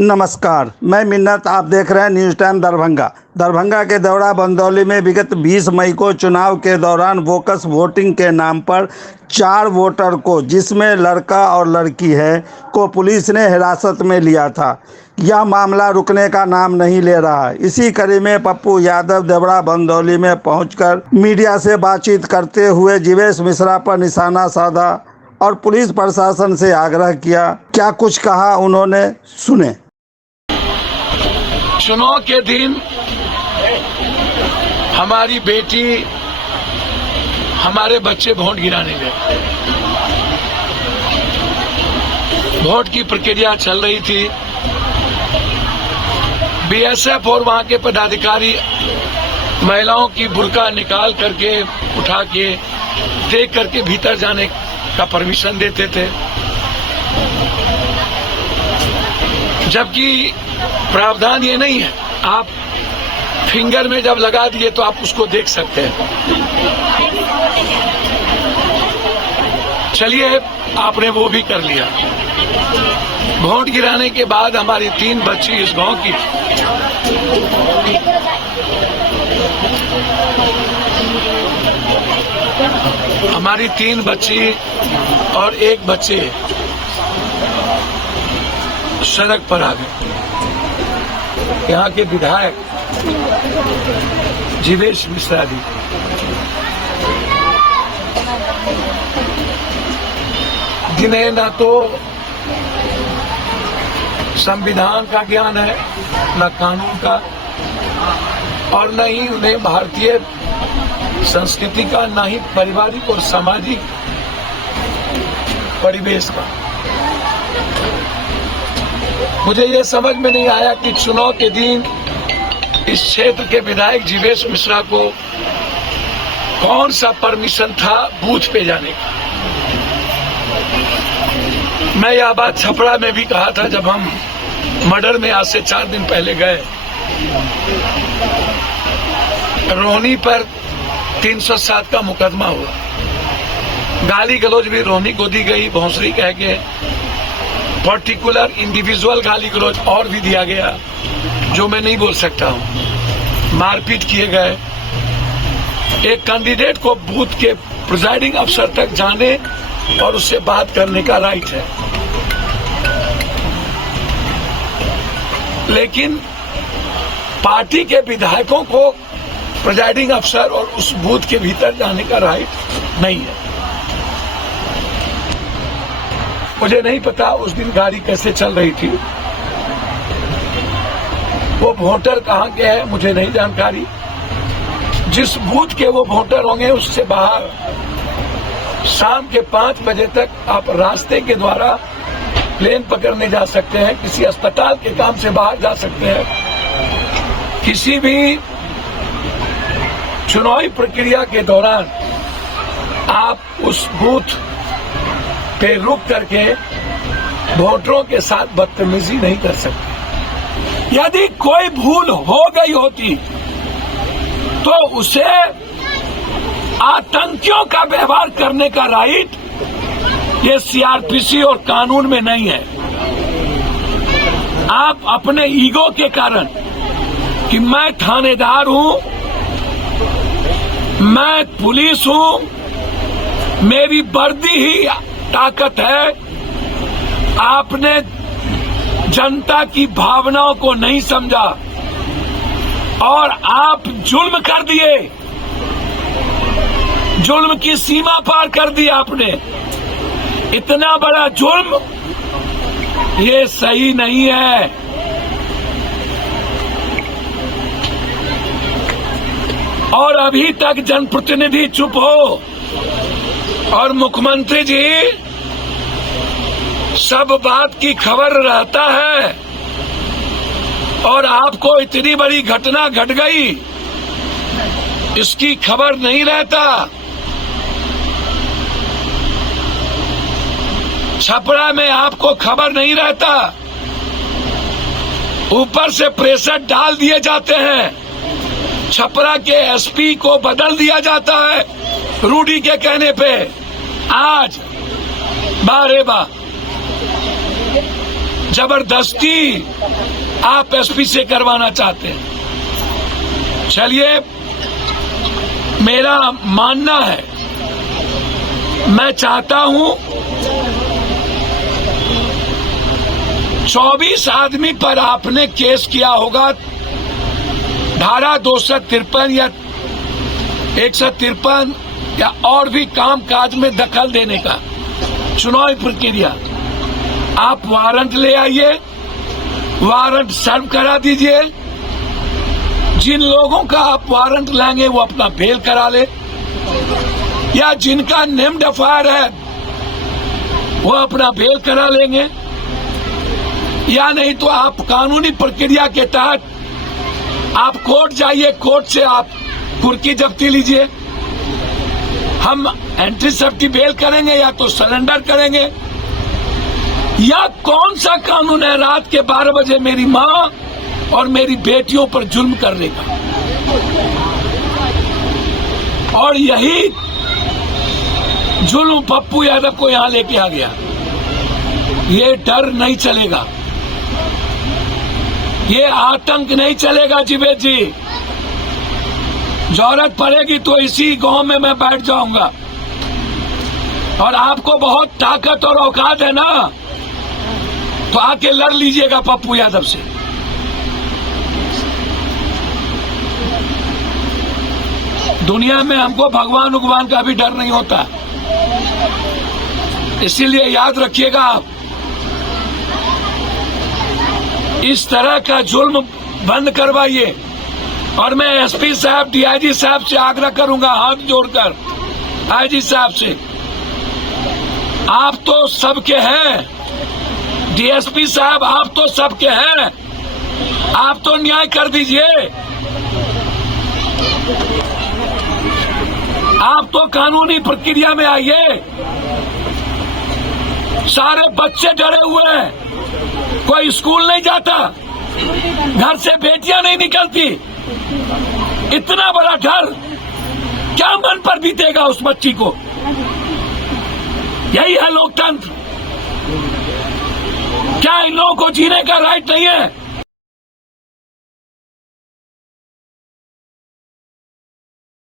नमस्कार, मैं मिन्नत। आप देख रहे हैं न्यूज़ टाइम दरभंगा। दरभंगा के दौरा बंदौली में विगत 20 मई को चुनाव के दौरान बोकस वोटिंग के नाम पर 4 वोटर को, जिसमें लड़का और लड़की है, को पुलिस ने हिरासत में लिया था। यह मामला रुकने का नाम नहीं ले रहा। इसी कड़ी में पप्पू यादव देवड़ा बंदौली में पहुंचकर मीडिया से बातचीत करते हुए जीवेश मिश्रा पर निशाना साधा और पुलिस प्रशासन से आग्रह किया। क्या कुछ कहा उन्होंने, सुने। चुनाव के दिन हमारी बेटी, हमारे बच्चे वोट गिराने गए। वोट की प्रक्रिया चल रही थी। बीएसएफ और वहां के पदाधिकारी महिलाओं की बुर्का निकाल करके, उठा के, देख करके भीतर जाने का परमिशन देते थे, जबकि प्रावधान ये नहीं है। आप फिंगर में जब लगा दिए तो आप उसको देख सकते हैं। चलिए, आपने वो भी कर लिया। वोट गिराने के बाद हमारी 3 बच्ची इस गांव की, हमारी 3 बच्ची और 1 बच्चे सड़क पर आ गए। यहाँ के विधायक जीवेश मिश्रा जी, जिन्हें न तो संविधान का ज्ञान है, न कानून का, और न ही उन्हें भारतीय संस्कृति का, न ही पारिवारिक और सामाजिक परिवेश का। मुझे ये समझ में नहीं आया कि चुनाव के दिन इस क्षेत्र के विधायक जीवेश मिश्रा को कौन सा परमिशन था बूथ पे जाने का। मैं यह बात छपरा में भी कहा था, जब हम मर्डर में आज से 4 दिन पहले गए। रोहनी पर 307 का मुकदमा हुआ। गाली गलौज भी रोहनी को दी गई, भोंसरी कह के, पर्टिकुलर इंडिविजुअल गाली गलौज और भी दिया गया, जो मैं नहीं बोल सकता हूं। मारपीट किए गए। एक कैंडिडेट को बूथ के प्रिजाइडिंग अफसर तक जाने और उससे बात करने का राइट है, लेकिन पार्टी के विधायकों को प्रिजाइडिंग अफसर और उस बूथ के भीतर जाने का राइट नहीं है। मुझे नहीं पता उस दिन गाड़ी कैसे चल रही थी, वो वोटर कहाँ के हैं मुझे नहीं जानकारी। जिस बूथ के वो वोटर होंगे उससे बाहर शाम के 5 बजे तक आप रास्ते के द्वारा प्लेन पकड़ने जा सकते हैं, किसी अस्पताल के काम से बाहर जा सकते हैं। किसी भी चुनावी प्रक्रिया के दौरान आप उस बूथ पे रुक करके वोटरों के साथ बदतमीजी नहीं कर सकते। यदि कोई भूल हो गई होती तो उसे आतंकियों का व्यवहार करने का राइट ये सीआरपीसी और कानून में नहीं है। आप अपने ईगो के कारण कि मैं थानेदार हूं, मैं पुलिस हूं, मेरी वर्दी ही ताकत है, आपने जनता की भावनाओं को नहीं समझा और आप जुल्म कर दिए। जुल्म की सीमा पार कर दी आपने। इतना बड़ा जुल्म ये सही नहीं है। और अभी तक जनप्रतिनिधि चुप हो और मुख्यमंत्री जी सब बात की खबर रहता है, और आपको इतनी बड़ी घटना घट गई इसकी खबर नहीं रहता। छपरा में आपको खबर नहीं रहता, ऊपर से प्रेशर डाल दिए जाते हैं। छपरा के एसपी को बदल दिया जाता है रूडी के कहने पे। आज बारे बा जबरदस्ती आप एसपी से करवाना चाहते हैं। चलिए, मेरा मानना है, मैं चाहता हूं 24 आदमी पर आपने केस किया होगा, धारा 253 या 153 या और भी काम काज में दखल देने का चुनावी प्रक्रिया। आप वारंट ले आइए, वारंट सर्व करा दीजिए। जिन लोगों का आप वारंट लाएंगे वो अपना बेल करा ले, या जिनका नेम्ड एफआईआर है वो अपना बेल करा लेंगे, या नहीं तो आप कानूनी प्रक्रिया के तहत आप कोर्ट जाइए, कोर्ट से आप कुर्की जब्ती लीजिए। हम एंट्री सेफ्टी बेल करेंगे या तो सरेंडर करेंगे। या कौन सा कानून है रात के 12 बजे मेरी मां और मेरी बेटियों पर जुल्म करने का? और यही जुल्म पप्पू यादव को यहां लेके आ गया। ये डर नहीं चलेगा, ये आतंक नहीं चलेगा जीवेद जी। जरूरत पड़ेगी तो इसी गांव में मैं बैठ जाऊंगा। और आपको बहुत ताकत और औकात है ना, तो आके लड़ लीजिएगा पप्पू यादव से। दुनिया में हमको भगवान का भी डर नहीं होता, इसीलिए याद रखिएगा आप, इस तरह का जुल्म बंद करवाइए। और मैं एसपी साहब, डीआईजी साहब से आग्रह करूंगा हाथ जोड़कर, आईजी साहब से, आप तो सबके हैं। डीएसपी साहब, आप तो सबके हैं, आप तो न्याय कर दीजिए। आप तो कानूनी प्रक्रिया में आइए। सारे बच्चे डरे हुए हैं, कोई स्कूल नहीं जाता, घर से बेटियां नहीं निकलती। इतना बड़ा डर क्या मन पर बीतेगा उस बच्ची को? यही है लोकतंत्र। क्या इन लोगों को जीने का राइट नहीं है?